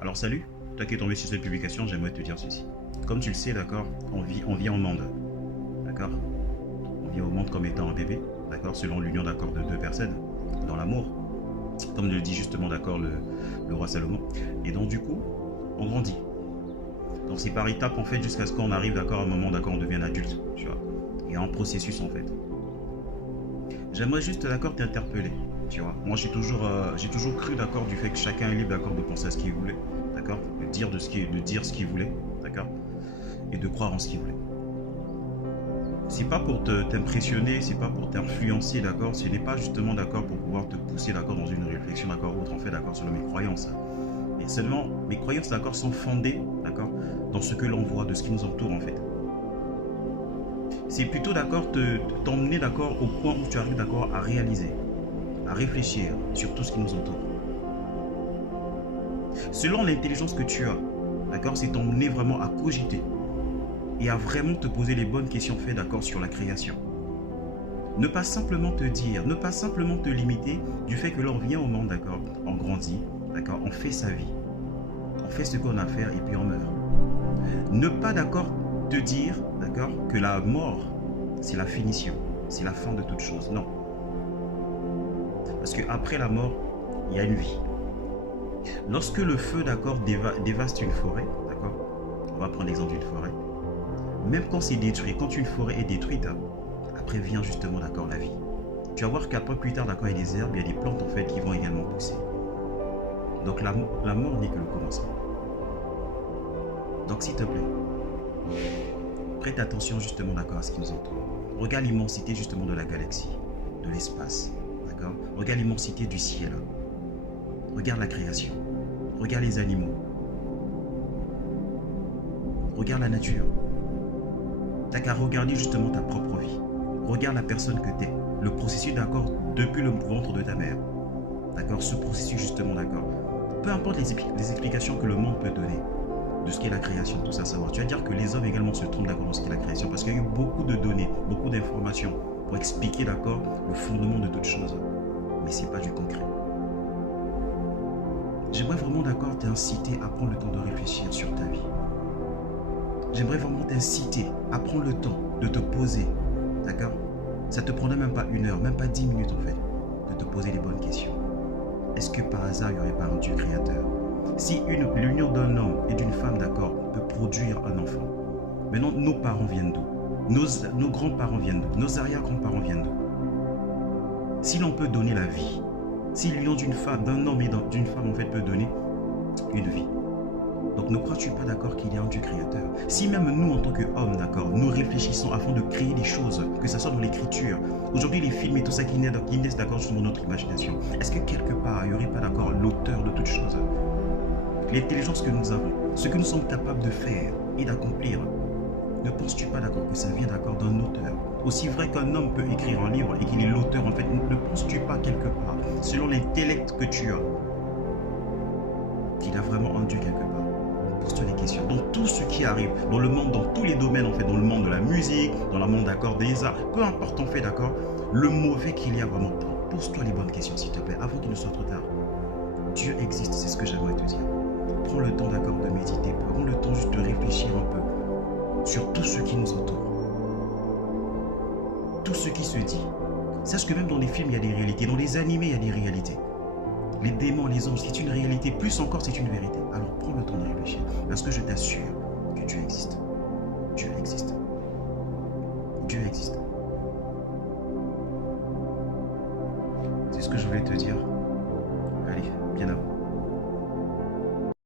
Alors salut, toi qui es tombé sur cette publication, j'aimerais te dire ceci. Comme tu le sais, d'accord, on vit au monde, d'accord. On vit au monde comme étant un bébé, d'accord, selon l'union d'accord de deux personnes, dans l'amour, comme le dit justement d'accord le roi Salomon. Et donc du coup, on grandit. Donc c'est par étapes en fait jusqu'à ce qu'on arrive d'accord à un moment d'accord, on devient un adulte, tu vois. Il y a un processus en fait. J'aimerais juste d'accord t'interpeller, tu vois. Moi j'ai toujours cru d'accord du fait que chacun est libre d'accord de penser à ce qu'il voulait, d'accord, de dire ce qu'il voulait, d'accord, et de croire en ce qu'il voulait. C'est pas pour t'impressionner, c'est pas pour t'influencer, d'accord. Ce n'est pas justement d'accord pour pouvoir te pousser d'accord dans une réflexion d'accord autre en fait d'accord selon mes croyances. Et seulement mes croyances d'accord sont fondées d'accord dans ce que l'on voit de ce qui nous entoure en fait. C'est plutôt d'accord t'emmener d'accord au point où tu arrives d'accord à réaliser, à réfléchir sur tout ce qui nous entoure. Selon l'intelligence que tu as, d'accord, c'est t'emmener vraiment à cogiter et à vraiment te poser les bonnes questions faites d'accord sur la création. Ne pas simplement te dire, ne pas simplement te limiter du fait que l'on vient au monde, d'accord, on grandit, d'accord, on fait sa vie, on fait ce qu'on a à faire et puis on meurt. Ne pas d'accord te dire, d'accord, que la mort, c'est la finition, c'est la fin de toute chose. Non. Parce qu'après la mort, il y a une vie. Lorsque le feu, d'accord, dévaste une forêt, d'accord, on va prendre l'exemple d'une forêt, même quand c'est détruit, quand une forêt est détruite, après vient justement, d'accord, la vie. Tu vas voir qu'après, plus tard, d'accord, il y a des herbes, il y a des plantes, en fait, qui vont également pousser. Donc la mort n'est que le commencement. Donc s'il te plaît, prête attention justement, d'accord, à ce qui nous entoure. Regarde l'immensité justement de la galaxie, de l'espace, d'accord. Regarde l'immensité du ciel. Regarde la création. Regarde les animaux. Regarde la nature. T'as qu'à regarder justement ta propre vie. Regarde la personne que t'es. Le processus, d'accord, depuis le ventre de ta mère. D'accord, ce processus justement, d'accord. Peu importe les explications que le monde peut donner de ce qu'est la création, tout ça, savoir. Tu vas dire que les hommes également se trompent d'accord dans ce qu'est la création parce qu'il y a eu beaucoup de données, beaucoup d'informations pour expliquer, d'accord, le fondement de toute chose. Mais c'est pas du concret. J'aimerais vraiment, d'accord, t'inciter à prendre le temps de réfléchir sur ta vie. J'aimerais vraiment t'inciter à prendre le temps de te poser, d'accord. Ça te prendrait même pas 1 heure, même pas 10 minutes en fait, de te poser les bonnes questions. Est-ce que par hasard, il n'y aurait pas un Dieu créateur? Si l'union d'un homme et d'une femme, d'accord, peut produire un enfant, maintenant nos parents viennent d'où? Nos grands-parents viennent d'où? Nos arrière-grands-parents viennent d'où? Si l'on peut donner la vie, si l'union d'une femme, d'un homme et d'une femme en fait peut donner une vie, donc ne crois-tu pas, d'accord, qu'il y a un Dieu créateur? Si même nous, en tant qu'hommes, d'accord, nous réfléchissons afin de créer des choses, que ce soit dans l'écriture, aujourd'hui les films et tout ça qui naissent, d'accord, sur notre imagination, est-ce que quelque part, il n'y aurait pas, d'accord, l'auteur de toutes choses? L'intelligence que nous avons, ce que nous sommes capables de faire et d'accomplir, ne penses-tu pas, d'accord, que ça vient, d'accord, d'un auteur? Aussi vrai qu'un homme peut écrire un livre et qu'il est l'auteur, en fait, ne penses-tu pas quelque part, selon l'intellect que tu as, qu'il a vraiment un Dieu quelque part? Pose-toi les questions. Dans tout ce qui arrive, dans le monde, dans tous les domaines, en fait, dans le monde de la musique, dans le monde, d'accord, des arts, peu importe, en fait, d'accord, le mauvais qu'il y a vraiment, pose-toi les bonnes questions, s'il te plaît, avant qu'il ne soit trop tard. Dieu existe, c'est ce que j'aimerais te dire. Prends le temps, d'accord, de méditer. Prends le temps juste de réfléchir un peu sur tout ce qui nous entoure. Tout ce qui se dit. Sache que même dans les films, il y a des réalités. Dans les animés, il y a des réalités. Les démons, les anges, c'est une réalité. Plus encore, c'est une vérité. Alors prends le temps de réfléchir. Parce que je t'assure que Dieu existe. Dieu existe. Dieu existe. C'est ce que je voulais te dire. Allez, bien avant.